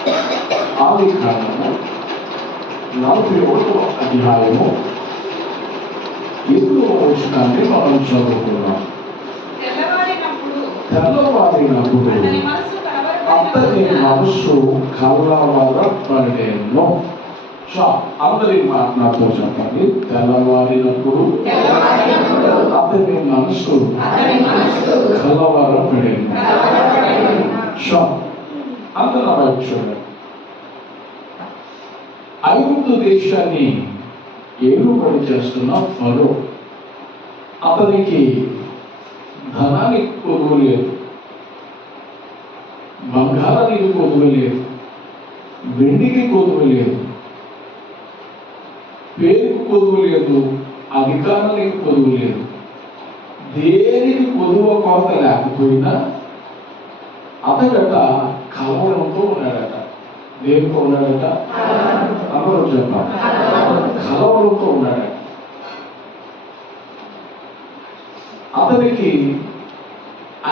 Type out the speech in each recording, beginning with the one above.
ఆది కాండము 41వ అధ్యాయము 7వ వచనాన్ని మనం చదువుకున్నాం. తెల్లవారినప్పుడు అతని మనస్సు కలవరపడెను. అందరి నాతో చెప్పండి. తెల్లవారినప్పుడు అతని మనస్సు కలవరపడెను. అందరూ చూడండి. ఐగుప్తు దేశాన్ని ఏలుబడి చేస్తున్న ఫరో, అతనికి ధనానికి కొదువు లేదు, బంగారానికి కొదువు లేదు, వెండికి కొదువు లేదు, పేరుకు కొదువు లేదు, అధికారానికి కొదువు లేదు. దేనికి కొదువ కొరత లేకపోయినా అతడట కలవరంతో ఉన్నాడట. దేనితో ఉన్నాడట? అందరూ చెప్పాలి. కలవరంతో ఉన్నాడట. అతనికి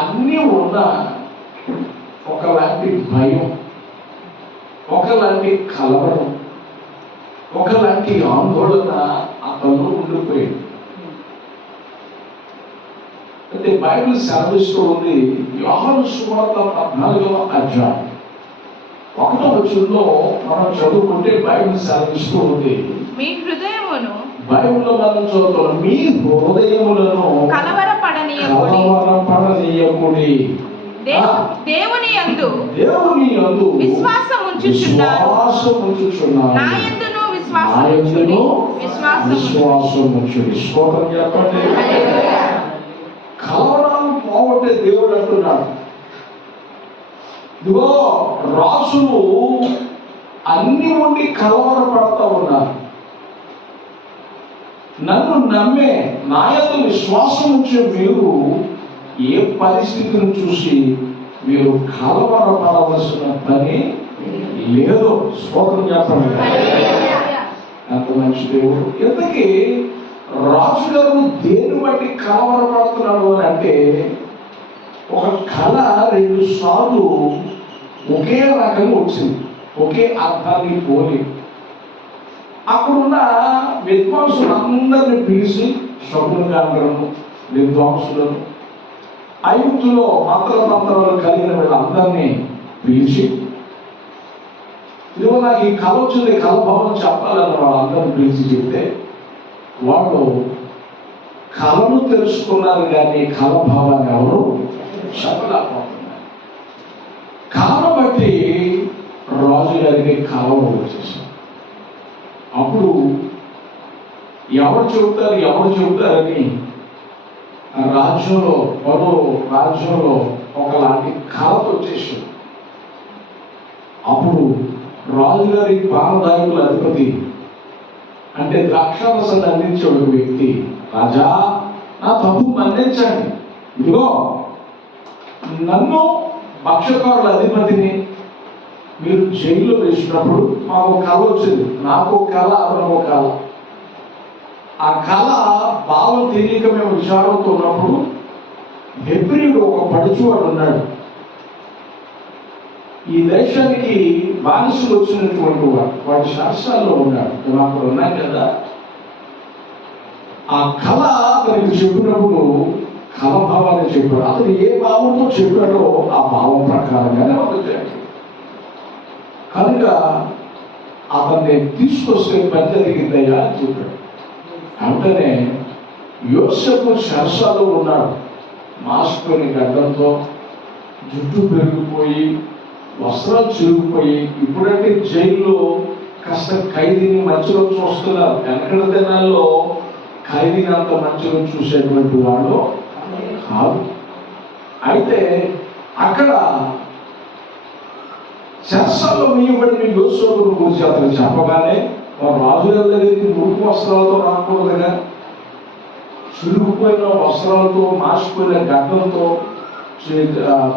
అన్నీ ఉన్న ఒకలాంటి భయం, ఒకలాంటి కలవరం, ఒకలాంటి ఆందోళన అతను ఉండిపోయింది. అయితే బైబిల్ సెలవిస్తూ ఉంది. యోహాను సువార్త 14వ అధ్యాయం 1వ వచనంలో మనం చదువుకుంటే బైబిల్ సెలవిస్తూ ఉంది, మీ హృదయమును, బైబిల్లో మనం చదువుతాం, మీ హృదయములను కలవరపడనీయకుడి, దేవుని యందు విశ్వాసం ఉంచుచున్నారు, నా యందును విశ్వాసం ఉంచుడి. స్తోత్రం చెప్పండి. కలవరాలు పోగొట్టే దేవుడు అంటున్నాడు. ఇదిగో రాసులు అన్ని ఉండి కలవరపడతా ఉన్నారు. నన్ను నమ్మే, నా యందు విశ్వాసం ఉంచే మీరు ఏ పరిస్థితిని చూసి మీరు కలవరపడవలసిన పని లేదు. స్తోత్రం చెప్పండి. ఎంత మంచి దేవుడు. ఎందుకీ రాజుగారు దేన్ని బట్టి కలవరపడుతున్నాడు అని అంటే, ఒక కళ 2 సార్లు ఒకే రకంగా వచ్చింది, ఒకే అర్థాన్ని పోలి. అక్కడున్న విద్వాంసులందరినీ పిలిచి, శకునగాండ్రను, విద్వాంసులను, ఐగుప్తులో మంత్రాలు కలిగిన వీళ్ళందరినీ పిలిచి, ఇదిగో నాకు ఈ కళ వచ్చింది, కళ భావం చెప్పాలని వాళ్ళందరినీ పిలిచి చెప్తే, వాళ్ళు కళను తెలుసుకున్నారు కానీ కళ భావాన్ని ఎవరు చెప్పలేకపోతున్నారు. కళను బట్టి రాజు గారికి కలవరం వచ్చేసారు. అప్పుడు ఎవరు చెబుతారని రాజ్యంలో, మరో రాజ్యంలో ఒకలాంటి కళత వచ్చేసారు. అప్పుడు రాజుగారి పానదాయకుల అధిపతి, అంటే ద్రాక్షారసాన్ని అందించే ఒక వ్యక్తి, రాజా నా తప్పు మన్నించండి, ఇదిగో నన్ను భక్షకారుల అధిపతిని మీరు జైల్లో వేసినప్పుడు మాకు కళ వచ్చింది, నాకు కళ, అతను కళ. ఆ కళ భావం తెలియక మేము విచారంతో ఉన్నప్పుడు హెబ్రీయుడు ఒక పడుచువాడు ఉన్నాడు. ఈ దేశానికి బానిసలు వచ్చినటువంటి వాడి శాస్త్రాల్లో ఉన్నాడు. అక్కడ ఉన్నాయి కదా. ఆ కళ అతనికి చెప్పినప్పుడు కళ భావాన్ని చెప్పాడు. అతను ఏ భావంతో చెప్పాడో ఆ భావం ప్రకారంగానే వచ్చాడు. కనుక అతన్ని తీసుకొస్తే పని జరిగిందయ్యా అని చెప్పాడు. వెంటనే యోసేపు శాస్త్రాల్లో ఉన్నాడు. మాస్కొని గడ్డంతో, జుట్టు పెరిగిపోయి, వస్త్రాలు చిరిగిపోయి. ఇప్పుడంటే జైల్లో కాస్త ఖైదీని మధ్యలో చూస్తున్నారు. వెనకడ దినాల్లో ఖైదీని అంత మధ్యలో చూసేటువంటి వాడు కాదు. అయితే అక్కడ శాస్త్రాల్లో వేయబడిన యోసేపును గురించి అతను చెప్పగానే, రాజుగారి దగ్గరికి మురుకు వస్త్రాలతో రాకూడదుగా, చిరుగుపోయిన వస్త్రాలతో, మాసిపోయిన గడ్డలతో,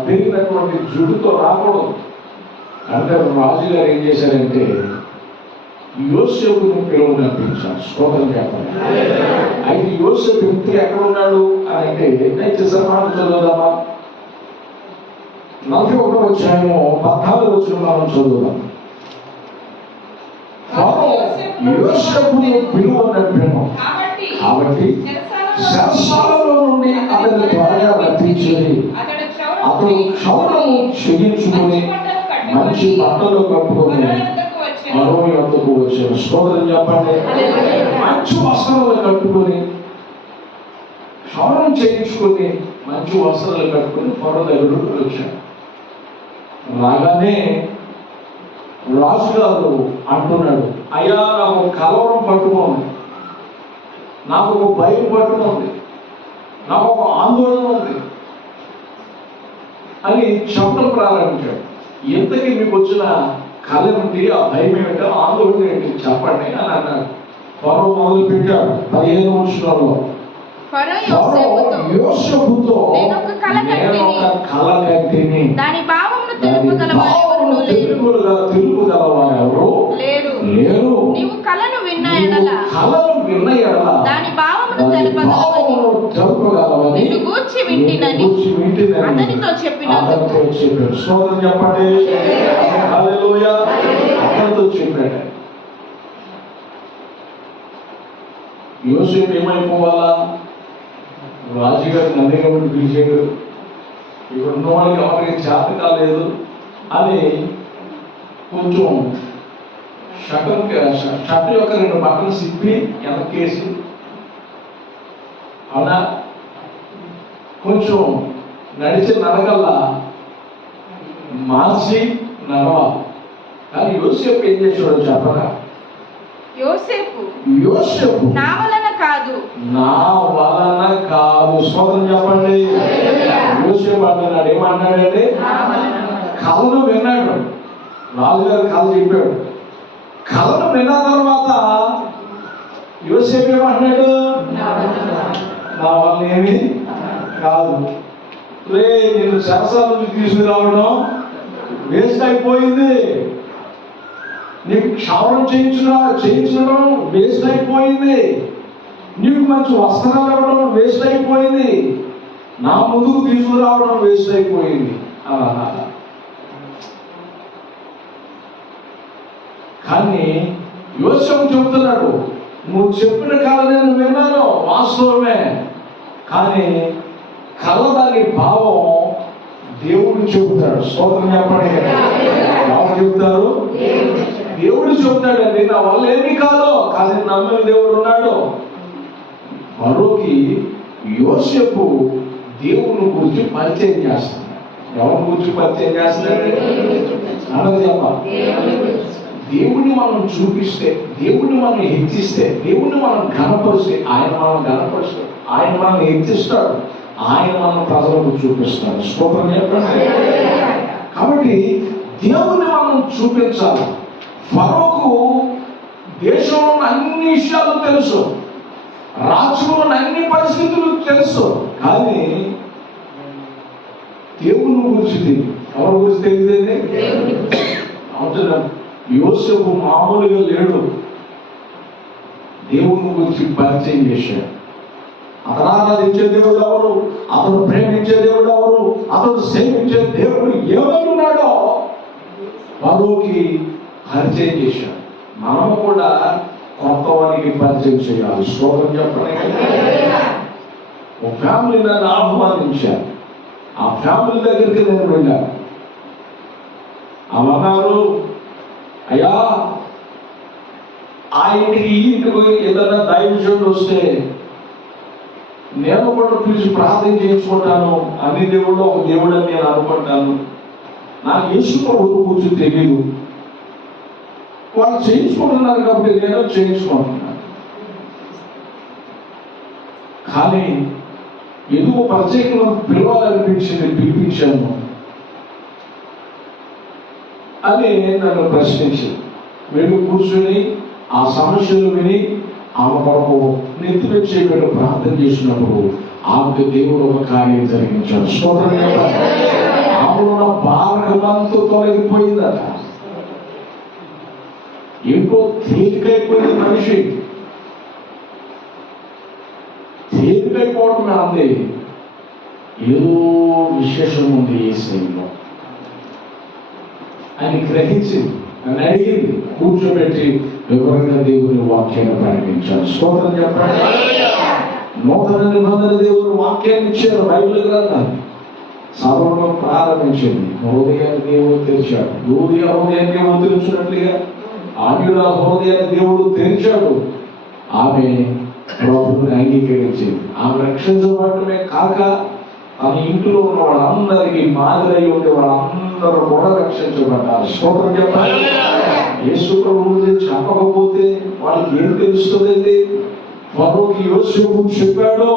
పెరిగినటువంటి జుట్టుతో రాకూడదు. అంటే రాజుగారు ఏం చేశారంటే యోసేపుని పిలువని అనిపించారు. స్తోత్రం చెప్పండి. అయితే యోసేపు వ్యక్తి ఎక్కడ ఉన్నాడు అని అంటే, దయచేసి మనం చదువుదామా. 41వ అధ్యాయము 14వ వచనం మనం చదువుదాం. ఫరో యోసేపును పిలువనెను, కాబట్టి చెరసాలలో నుండి అతన్ని త్వరగా రప్పించేది. అతడు క్షౌరము చేయించుకుని మంచి బట్టలు కట్టుకొని ఫరో యొద్దకు వచ్చాడు. స్తోత్రం చెప్పండి. మంచి వస్త్రాలు కట్టుకొని, క్షౌరం చేయించుకొని, మంచి వస్త్రాలు కట్టుకొని ఫరో దగ్గరకు వచ్చాడు. రాగానే రాజుగారు అంటున్నాడు, అయ్యా నాకు కలవరం పట్టుకోండి, నాకు ఒక భయం పట్టుకోండి, నాకు ఒక ఆందోళన ఉంది అని చెప్పడం ప్రారంభించాడు. ఎంతకీ మీకు వచ్చిన కళ ఏంటి, ఆ భయం ఏమిటో, ఆందోళన ఏంటి చెప్పండి అని అన్నాడు. ఫరో మొదలు పెట్టాడు 15వ వచనంలో. యోసేపుతో నేను ఒక కళ కంటిని, దాని భావమును తెలుపగలవారెవరు లేరు. నీవు కళను విన్న ఎడల దాని భావమును తెలుపగలవని నిన్ను గూర్చి వింటినని అతనితో చెప్పినందుకు. స్తోత్రం చెప్పండి. హల్లెలూయా. అతనితో చెప్పాడు. యోసేపు ఏమైపోవాలా? రాజుగారు నన్ను కాబట్టి పిలిచాడు, ఇక్కడ ఉన్న వాళ్ళకి ఎవరికి చేత కాలేదు అని కొంచెం షర్ట్ యొక్క 2 బట్టలు సిప్పి వెనక్కేసి అలా కొంచెం నడిచే నడకల్లా మార్చి నడవాలి. కానీ యోసేపు ఏం చేసాడో చెప్పరా? యోసేపు నా వలన కాదు. స్తోత్రం చెప్పండి. యోసేపు అంటున్నాడు, ఏమంటాడంటే కళను విన్నాడు. రాజుగారు కళ చెప్పాడు. కళను విన్న తర్వాత యోసేపు ఏమంటున్నాడు, నా వల్ల ఏమి కాదు, రే నేను చెరసాల నుంచి తీసుకురావడం వేస్ట్ అయిపోయింది, నీకు క్షౌరం చేయించడం వేస్ట్ అయిపోయింది, నీకు మంచి వస్త్రాలు ఇవ్వడం వేస్ట్ అయిపోయింది, నా ముందుకు తీసుకురావడం వేస్ట్ అయిపోయింది అలా. కానీ యోసేపు చెప్తున్నాడు, నువ్వు చెప్పిన కళ నేను విన్నాను, వాస్తవమే, కానీ కళ దాని భావం దేవుడు చెబుతాడు. స్తోత్రం చెప్పండి. ఎవరు చెబుతారు? దేవుడు చెబుతాడండి. నా వల్ల ఏమీ కాదు, కానీ నమ్మిన దేవుడు ఉన్నాడు. ఫరోకి యోసేపు దేవుని గురించి పరిచయం చేస్తాడు. ఎవరి గురించి పరిచయం చేస్తాడు? అన్నది చెప్ప. దేవుడిని మనం చూపిస్తే, దేవుడిని మనం హెచ్చిస్తే, దేవుడిని మనం ఘనపరిస్తే ఆయన మనం ఘనపరుస్తాడు, ఆయన మనం హెచ్చిస్తాడు, ఆయన మనం ప్రజలకు చూపిస్తాడు. స్తోత్రం చెప్పండి. కాబట్టి దేవుణ్ణి మనం చూపించాలి. ఫరోకు దేశంలో అన్ని విషయాలు తెలుసు, రాజ్యంలో అన్ని పరిస్థితులు తెలుసు, కానీ దేవుని గురించి తెలియదు. ఎవరి గురించి తెలియదండి? అవుతున్నాడు. యోసేపు మామూలుగా లేడు, దేవుని గురించి పరిచయం చేశాడు. అతను ఆరాధించే దేవుడు ఎవరు, అతను ప్రేమించే దేవుడు ఎవరు, అతను సేవించే దేవుడు ఎవరున్నాడో ఫరోకి పరిచయం చేశాడు. మనము కూడా కొత్త వారికి పరిచయం చేయాలి. స్తోత్రం చెప్పండి. ఒక ఫ్యామిలీ నన్ను ఆహ్వానించారు, ఆ ఫ్యామిలీ దగ్గరికి నేను వెళ్ళాను. అన్నారు, అయ్యా ఆ ఇంటికి ఈ ఇంటికి ఏదైనా దైవజనుడు వస్తే నేను కూడా పిలిచి ప్రార్థన చేయించుకుంటాను, అన్ని దేవుళ్ళు ఒక దేవుడు అని నేను అనుకుంటాను, నాకు యేసు ప్రభువు గురించి తెలియదు, వాళ్ళు చేయించుకుంటున్నారు కాబట్టి నేను చేయించుకుంటున్నాను. కానీ ఎందుకు ప్రత్యేకంగా పిలవాలనిపించింది, పిలిపించాను అని నన్ను ప్రశ్నించింది. వెళ్ళి కూర్చొని ఆ సమస్యలు విని ఆమె కొరకు నెత్తిన చేయబడి ప్రార్థన చేసినప్పుడు ఆమెకు దేవుడు ఒక కార్యం జరిగించాడు. స్తోత్రం. ఆమెలో భారమంతా తొలగిపోయిందట. ఏంటో తేలికైపోయింది మనిషి. తేలికైపోవడం అంది ఏదో విశేషం ఉంది ఈ శైలిలో. అని గ్రహించింది, అని అడిగింది. కూర్చోబెట్టి వివరంగా దేవుని వాక్యాన్ని ప్రకటించారు. స్తోత్రం చెప్పండి. నూతన నిబంధన దేవుని వాక్యాన్ని ఇచ్చారు. బైబిల్ గ్రంథాన్ని చదవడం ప్రారంభించింది. హృదయాన్ని దేవుడు తెరిచాడు. హృదయాన్ని దేవుడు తెరిచినట్లుగా ఆమె హృదయాన్ని దేవుడు తెరిచాడు. ఆమె ప్రభువుని అంగీకరించింది. ఆమె రక్షించబడటమే కాక తన ఇంట్లో ఉన్న వాళ్ళందరికీ మాదిరి ఉండే వాళ్ళందరూ కూడా రక్షించబడ్డారు. స్తోత్రం చెప్పాలి. యేసు ప్రభువు చెప్పకపోతే వాళ్ళకి ఏం తెలుస్తుందండి? ఫరోకి యోసేపు చెప్పాడు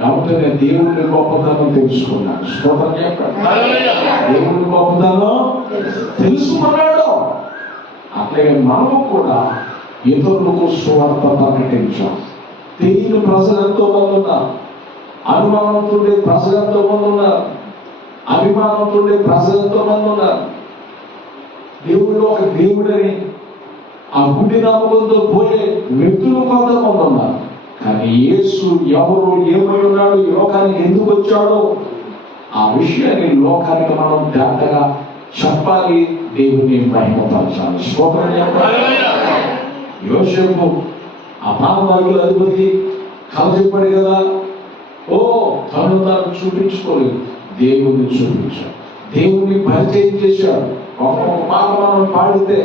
కాబట్టి దేవుని గొప్పతనం తెలుసుకున్నాడు. స్తోత్రం చెప్పాడు. దేవుని గొప్పతనం తెలుసుకున్నాడు. అట్లాగే మనము కూడా ఇతరులకు సువార్త ప్రకటించాం. తెలియని ప్రజలు ఎంతో మంది ఉన్నారు. అనుమానంతో ఉండే ప్రజలు ఎంతో మంది ఉన్నారు. అభిమానంతో ఉండే ప్రజలు ఎంతో మంది ఉన్నారు. దేవుడు ఒక దేవుడని ఆ గుడ్డి నమ్మకంతో పోయే వ్యక్తులు కొంతమంది ఉన్నారు. కానీ యేసు ఎవరు, ఏమై ఉన్నాడు, ఈ లోకానికి ఎందుకు వచ్చాడో ఆ విషయాన్ని లోకానికి మనం జాగ్రత్తగా చెప్పాలి. దేవుని మహిమపరచాలి. స్తోత్రం చెప్పాలి. యోసేపు ఆ పాపమార్గుల అధిపతి కథ చెప్పాడు కదా. తను తాను చూపించుకోలేదు, దేవుణ్ణి చూపించాడు. దేవుణ్ణి పరిచయం చేశాడు. ఒక్కొక్క మాట మనం పాడితే,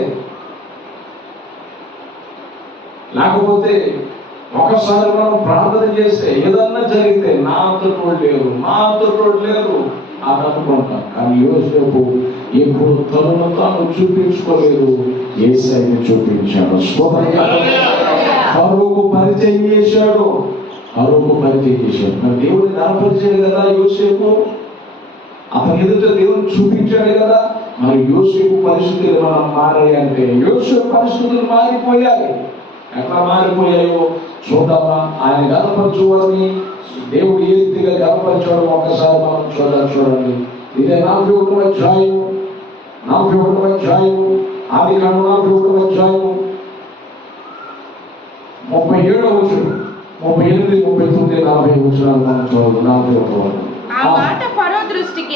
లేకపోతే ఒకసారి మనం ప్రార్థన చేస్తే ఏదన్నా జరిగితే నా అంతటోడు లేరు, మా అంతటోడు లేరు అని అనుకుంటాం. కానీ యోసేపు ఎప్పుడు తనను తాను చూపించుకోలేదు, యేసయ్యని చూపించాడు. ఫరోకు పరిచయం చేశాడు. మరి దేవుడిని కనపరిచాడు కదా యోసేపు. అతని ఎదుట దేవుని చూపించాడు కదా. మరి యోసేపు పరిస్థితులు మనం మారాయంటే యోసేపు పరిస్థితులు మారిపోయాయి. ఎట్లా మారిపోయాయో చూద్దామా? ఆయన గణపరచువారిని దేవుడు ఏ రీతిగా గణపరచాడో ఒక్కసారి మనం చూడండి. ఇదే 41వ అధ్యాయం, 41వ అధ్యాయం, ఆదికాండం 41వ అధ్యాయం 37వ వచనం, 38, 39, 40 వచనాలు మనం చూడాలి. 41వ ఆ మాట ఫరో దృష్టికి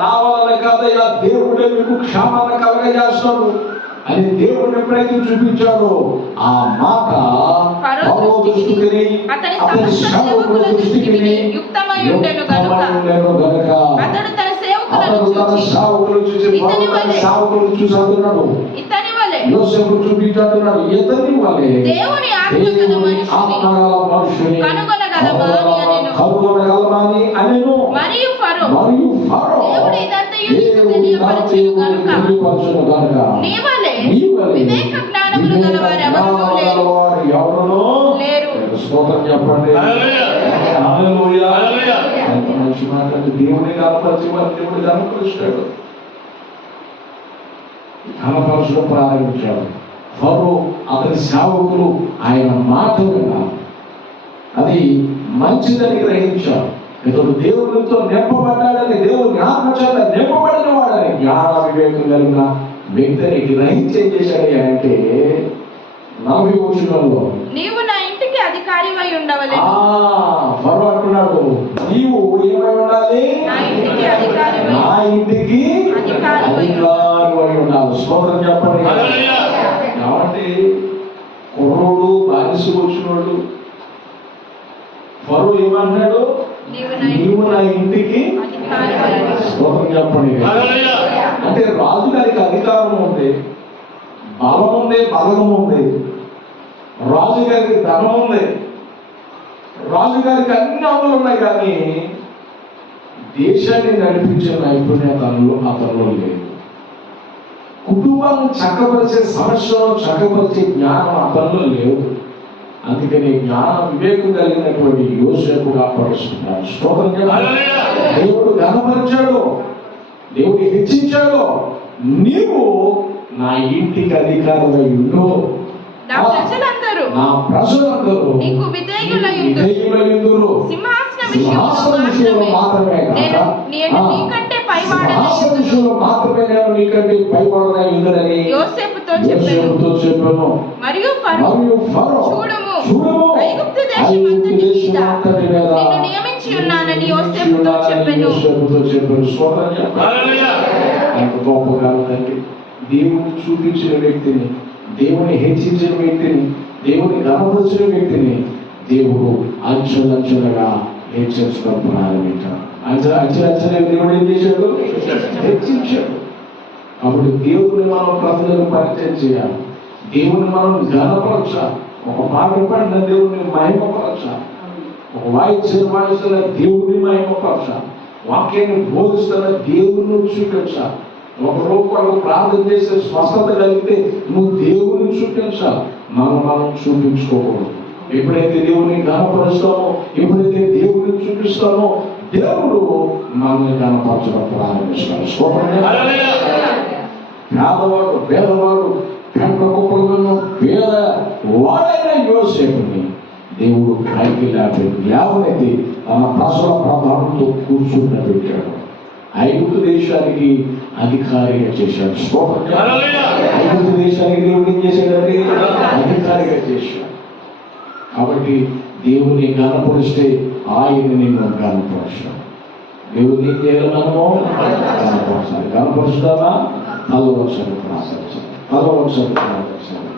నా వలన కాదయ్యా, దేవుడే మీకు క్షేమాన్ని కలగజేస్తాడు అని దేవుడిని ఎప్పుడైతే చూపించాడో ఆ మాట ఫరో దృష్టికి, అతని సేవకుల దృష్టికి యుక్తమై ఉండెను గనుక అతడు తన సేవకులను చూసి అంటున్నాడు, ఇతని వలె యోసేపు చూపించాడు, ఇతని వలె దేవుని మనుషుని కనుగొనగలమని అనెను. మరియు ఫరో దేవుడు ఇదంతయు నీకు తెలియపరచును గనుక నీ వలె వివేక జ్ఞానములు గలవారు ఎవరునూ లేరు. స్తోత్రం చెప్పండి. హల్లెలూయా. ఎంత మంచి మాట. దేవుని కనపరిచి దేవుడు కనపరుస్తాడు. కనపరచడం ప్రారంభించాడు. ఫరో అతని సేవకులు ఆయన మాట విన్నారు. అది మంచిదని గ్రహించాడు. ఇతడు దేవునితో నింపబడ్డాడని, దేవుని ఆత్మచేత నింపబడిన వాడని జ్ఞాన వివేకం కలిగిన వ్యక్తిని గ్రహించేం చేశాడు అంటే 40వ వచనంలో నీవు నా ఇంటికి అధికారివై ఉండవలెను. ఫరో అంటున్నాడు, నీవు ఏమై ఉండాలి? నా ఇంటికి అధికారివై ఉండాలి. స్తోత్రం చెప్పండి. కాబట్టి కుర్రోడు బానిస వచ్చినోడు ఫరో ఏమన్నాడు? నీవు నా ఇంటికి. స్తోత్రం చెప్పండి. అంటే రాజుగారికి అధికారం ఉంది, బలం ఉంది, బలగం ఉంది. రాజుగారికి ధనం ఉంది, రాజుగారికి అన్ని అమలు ఉన్నాయి. కానీ దేశాన్ని నడిపించే నైపుణ్యత అతనిలో లేదు. కుటుంబాన్ని చక్కపరిచే సమస్యలను చక్కపరిచే జ్ఞానం అతనిలో లేదు. అందుకని జ్ఞాన వివేకం కలిగినటువంటి యోసేపుగా పరుస్తున్నాడు. స్తోత్రం చెప్పాలి. దేవుడు ఘనపరిచాడు, దేవుడు హెచ్చించాడు. నీవు నా ఇంటికి అధికారమై ఉండు, నా ప్రజలందరూ నీకు విధేయులయుందురు. సింహాసన విషయంలో మాత్రమే నీకంటే పైవాడనై ఉండునని యోసేపుతో చెప్పాను. మరియు ఫరో చూడుము, ఐగుప్తు దేశమంతటి మీద నిన్ను నియమించి ఉన్నానని యోసేపుతో చెప్పాను. యొక్క గొప్పగా తండ్రి దేవుని చూపించిన వ్యక్తిని, దేవుని హెచ్చించిన వ్యక్తిని, దేవుని గణపరిచిన వ్యక్తిని దేవుడు అంచెలంచెలుగా హెచ్చరించడం ప్రారంభించాడు. అంచెలంచెలుగా దేవుడు ఏం చేశాడు? హెచ్చించాడు. కాబట్టి దేవుని మనం ప్రజలను పరిచయం చేయాలి, దేవుని మనం గణపరచాలి. ఒక పాట పాడిన దేవుని మహిమపరచాలి, ఒక వాయిస్తున్న దేవుని మహిమపరచాలి, వాక్యాన్ని బోధిస్తున్న దేవుని చూపించాలి. ఒక రూపాయలు ప్రార్థన చేసే స్వస్థత కలిగితే నువ్వు దేవుని చూపించాలి, మనం చూపించుకోకూడదు. ఎప్పుడైతే దేవుని గణపరుస్తామో, ఎప్పుడైతే దేవుని చూపిస్తామో దేవుడు మనల్ని గణపరచడం ప్రారంభిస్తాడు. పేదవాడు పేదవాడు పెంట కుప్పలను పేద వాడైన యోసేపుని దేవుడు పైకి లేవనైతే తన ప్రజల ప్రధానంతో కూర్చుండబెట్టాడు. ఐగుప్తు దేశానికి అధికారిగా చేశాడు. ఐగుప్తు దేశానికి దేవుడు ఏం చేశాడంటే అధికారిగా చేశాడు. కాబట్టి దేవుని గణపరిస్తే ఆయన నిన్ను గణపరచాడు. దేవుని ఏం చేయాలి? మనము గణపరచాలి. గణపరుస్తామా? తలవంచాలి, ప్రార్థించాలి. తలవంచాలి, ప్రార్థించాలి.